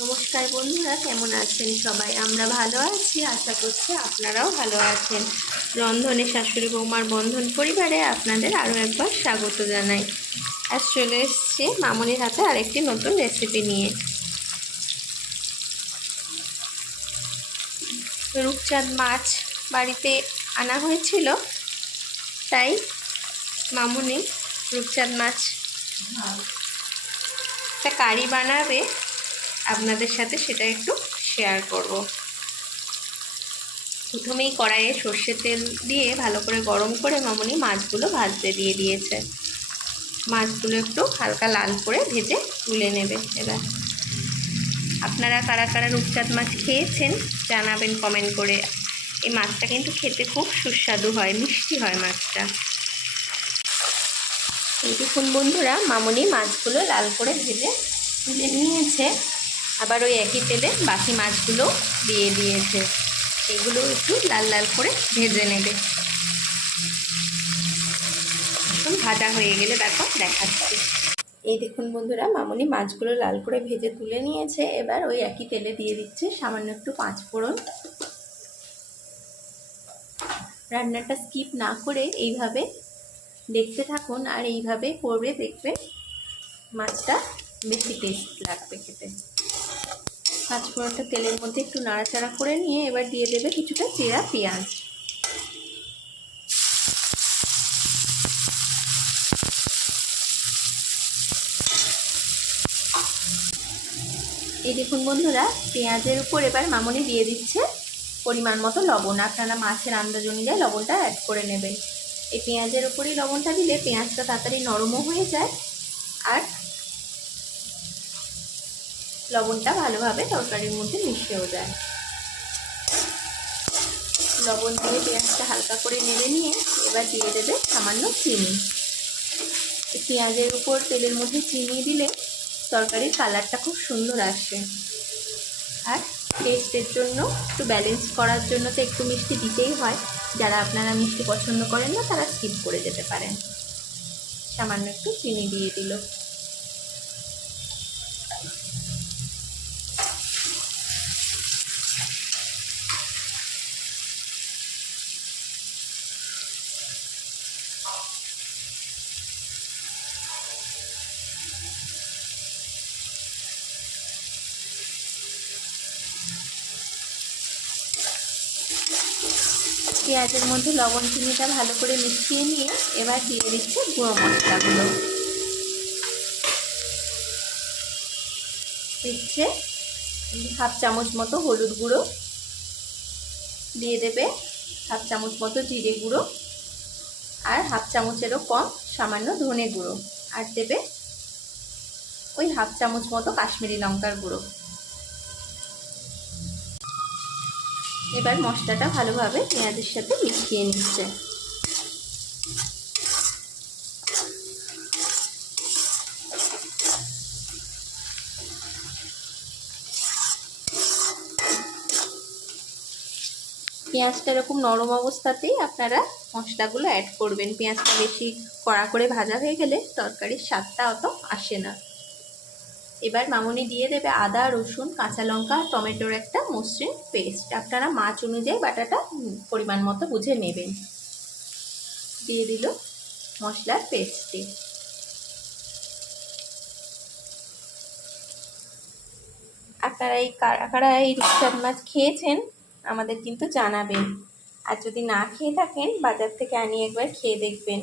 নমস্কার বন্ধুরা, কেমন আছেন সবাই? আমরা ভালো আছি, আশা করছি আপনারাও ভালো আছেন। রন্ধনে শাশুড়ি বৌমার বন্ধন পরিবারে আপনাদের আরও একবার স্বাগত জানাই। আজ চলে এসছে মামনির হাতে আরেকটি নতুন রেসিপি নিয়ে। রূপচাঁদ মাছ বাড়িতে আনা হয়েছিল, তাই মামনি রূপচাঁদ মাছ একটা কারি বানাবে, আপনাদের সাথে সেটা একটু শেয়ার করব। প্রথমেই কড়াইয়ে সর্ষের তেল দিয়ে ভালো করে গরম করে মামনি মাছগুলো ভাজতে দিয়ে দিয়েছে। মাছগুলো একটু হালকা লাল করে ভেজে তুলে নেবে। এবার আপনারা কারা কারা রূপচাঁদ মাছ খেয়েছেন জানাবেন কমেন্ট করে। এই মাছটা কিন্তু খেতে খুব সুস্বাদু হয়, মিষ্টি হয় মাছটা। এই দেখুন বন্ধুরা, মামনি মাছগুলো লাল করে ভেজে তুলে নিয়েছে। আবার ওই একই তেলে বাকি মাছগুলো দিয়ে দিয়েছে। এগুলো একটু লাল লাল করে ভেজে নেবে। এখন ভাজা হয়ে গেলে তারপর দেখাচ্ছি। এই দেখুন বন্ধুরা, মামনি মাছগুলো লাল করে ভেজে তুলে নিয়েছে। এবার ওই একই তেলে দিয়ে দিচ্ছে সামান্য একটু পাঁচফোড়ন। রান্নাটা স্কিপ না করে এইভাবে দেখতে থাকুন, আর এইভাবে করবে, দেখবে মাছটা বেশি টেস্ট লাগবে খেতে। পাঁচফোড়নটা তেলের মধ্যে একটু নাড়াচাড়া করে নিয়ে এবার দিয়ে দেবে কিছুটা চেরা পেঁয়াজ। এই দেখুন বন্ধুরা, পেঁয়াজের উপর এবার মামনি দিয়ে দিচ্ছে পরিমাণ মতো লবণ। আপনারা মাছের আন্দাজ অনুযায়ী লবণটা অ্যাড করে নেবেন। এই পেঁয়াজের উপরই লবণটা দিলে পেঁয়াজটা তাড়াতাড়ি নরমও হয়ে যায়, আর লবণটা ভালোভাবে তরকারির মধ্যে মিশেও যায়। লবণ দিয়ে পেঁয়াজটা হালকা করে নেড়ে নিয়ে এবার দিয়ে দেবে সামান্য চিনি। পেঁয়াজের উপর তেলের মধ্যে চিনি দিলে তরকারির কালারটা খুব সুন্দর আসে, আর টেস্টের জন্য একটু ব্যালেন্স করার জন্য তো একটু মিষ্টি দিতেই হয়। যারা আপনারা মিষ্টি পছন্দ করেন না তারা স্কিপ করে যেতে পারেন। সামান্য একটু চিনি দিয়ে দিল। পেঁয়াজের মধ্যে লবণ চিনিটা ভালো করে মিশিয়ে নিয়ে এবার দিয়ে দিচ্ছে গুঁড়ো মশলাগুলো। দিচ্ছে হাফ চামচ মতো হলুদ গুঁড়ো, দিয়ে দেবে হাফ চামচ মতো জিরে গুঁড়ো, আর হাফ চামচেরও কম সামান্য ধনে গুঁড়ো, আর দেবে ওই হাফ চামচ মতো কাশ্মীরি লঙ্কার গুঁড়ো। এবার মশলাটা ভালোভাবে পেঁয়াজের সাথে মিশিয়ে নিচ্ছে। পেঁয়াজটা এরকম নরম অবস্থাতেই আপনারা মশলাগুলো অ্যাড করবেন। পেঁয়াজটা বেশি কড়া করে ভাজা হয়ে গেলে তরকারির স্বাদটা অত আসে না। এবার মামনি দিয়ে দেবে আদা, রসুন, কাঁচা লঙ্কা, টমেটোর একটা মসৃণ পেস্ট। আপনারা মাছ অনুযায়ী বাটাটা পরিমাণ মতো বুঝে নেবেন। দিয়ে দিল মশলার পেস্টটি। আপনারা এই রূপচাঁদ মাছ খেয়েছেন আমাদের কিন্তু জানাবেন, আর যদি না খেয়ে থাকেন বাজার থেকে আনিয়ে একবার খেয়ে দেখবেন।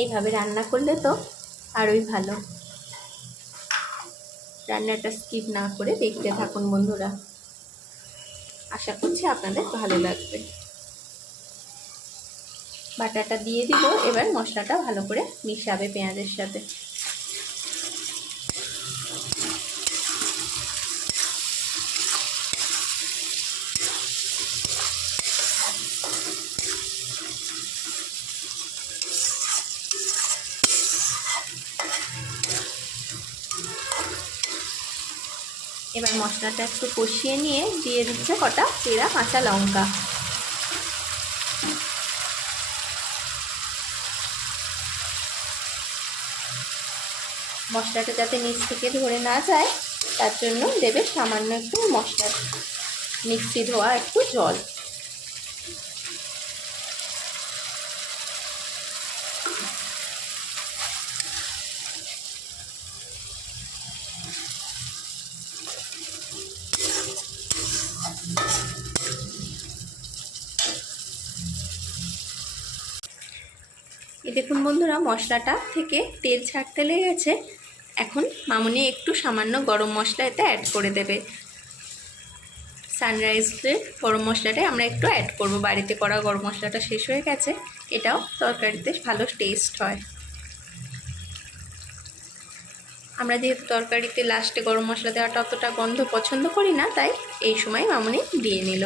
এইভাবে রান্না করলে তো আরোই ভালো। রান্নাটা স্কিপ না করে দেখতে থাকুন বন্ধুরা, আশা করছি আপনাদের ভালো লাগবে। বাটাটা দিয়ে দিব। এবার মশলাটা ভালো করে মিশাবে পেঁয়াজের সাথে। এবার মশলাটা একটু কষিয়ে নিয়ে দিয়ে দিচ্ছে কটা চেরা কাঁচা লঙ্কা। মশলাটা যাতে নিচ থেকে ধরে না যায় তার জন্য দেবে সামান্য একটু মশলা মিক্সি ধোয়া একটু জল। দেখুন বন্ধুরা, মশলাটা থেকে তেল ছাড়তে লেগেছে। এখন মামুনি একটু সামান্য গরম মশলা এতে অ্যাড করে দেবে। সানরাইজের গরম মশলাটাই আমরা একটু অ্যাড করব, বাড়িতে করা গরম মশলাটা শেষ হয়ে গেছে। এটাও তরকারিতে ভালো টেস্ট হয়। আমরা যেহেতু তরকারিতে লাস্টে গরম মশলা দেওয়াটা অতটা গন্ধ পছন্দ করি না, তাই এই সময় মামুনি দিয়ে নিল।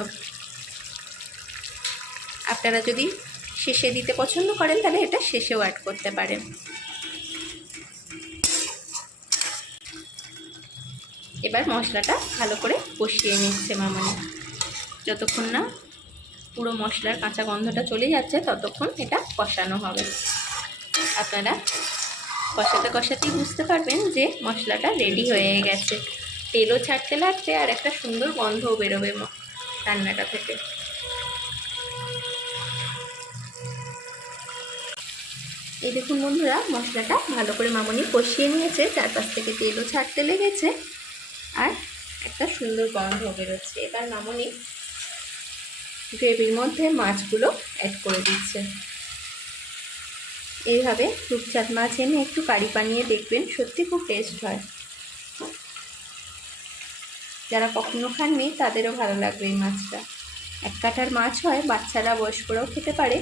আপনারা যদি শেষে দিতে পছন্দ করেন তাহলে এটা শেষেও অ্যাড করতে পারেন। এবার মশলাটা ভালো করে কষিয়ে নিচ্ছে মামুনি। যতক্ষণ না পুরো মশলার কাঁচা গন্ধটা চলে যাচ্ছে ততক্ষণ এটা কষানো হবে। আপনারা কষাতে কষাতেই বুঝতে পারবেন যে মশলাটা রেডি হয়ে গেছে। তেলও ছাড়তে লাগবে আর একটা সুন্দর গন্ধও বেরোবে রান্নাটা থেকে। এই দেখুন বন্ধুরা, মশলাটা ভালো করে মামুনি কষিয়ে নিয়েছে, চারপাশ থেকে তেলও ছাড়তে লেগেছে আর একটা সুন্দর গন্ধ বেরোচ্ছে। এবার মামুনি গ্রেভির মধ্যে মাছগুলো অ্যাড করে দিচ্ছে। এইভাবে রূপচাঁদ মাছ এনে একটু কারি বানিয়ে দেখবেন, সত্যি খুব টেস্ট হয়। যারা কখনো খাননি তাদেরও ভালো লাগবে এই মাছটা। এক কাঠার মাছ হয়, বাচ্চারা বয়স্করাও খেতে পারে।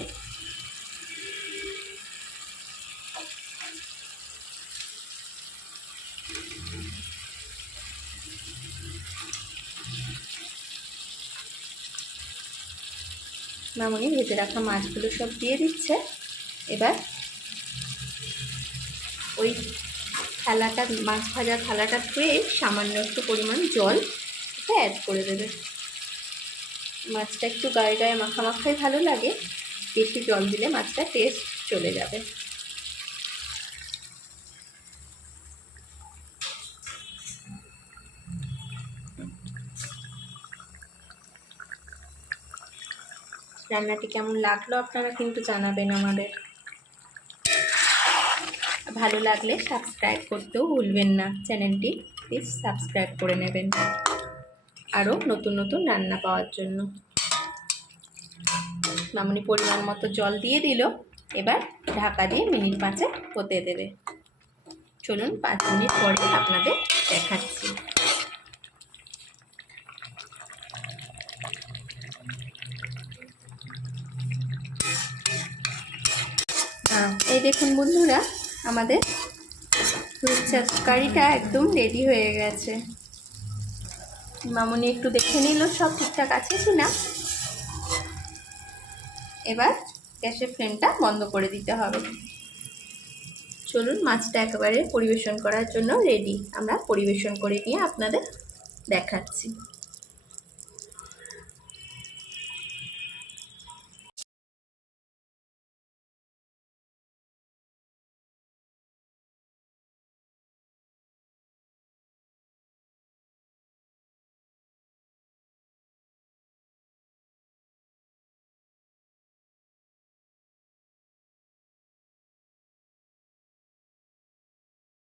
মামুনি ভেজে রাখা মাছগুলো সব দিয়ে দিচ্ছে। এবার ওই থালাটা, মাছ ভাজার থালাটা ধুয়ে সামান্য একটু পরিমাণ জল এটা অ্যাড করে দেবে। মাছটা একটু গায়ে গায়ে মাখা মাখাই ভালো লাগে, বেশি জল দিলে মাছটা টেস্ট চলে যাবে। রান্নাটি কেমন লাগলো আপনারা কিন্তু জানাবেন আমাদের। ভালো লাগলে সাবস্ক্রাইব করতেও ভুলবেন না, চ্যানেলটি প্লিজ সাবস্ক্রাইব করে নেবেন আরও নতুন নতুন রান্না পাওয়ার জন্য। মামুনি পরিমাণ মতো জল দিয়ে দিল। এবার ঢাকা দিয়ে মিনিট 5 হতে দেবে। চলুন 5 মিনিট পরে আপনাদের দেখাচ্ছি। এই দেখুন বন্ধুরা, আমাদের রূপচাঁদ কারিটা একদম রেডি হয়ে গেছে। মামুনি একটু দেখে নিল সব ঠিকঠাক আছে কিনা। এবার গ্যাসের ফ্লেমটা বন্ধ করে দিতে হবে। চলুন, মাছটা একেবারে পরিবেশন করার জন্য রেডি। আমরা পরিবেশন করে নিয়ে আপনাদের দেখাচ্ছি।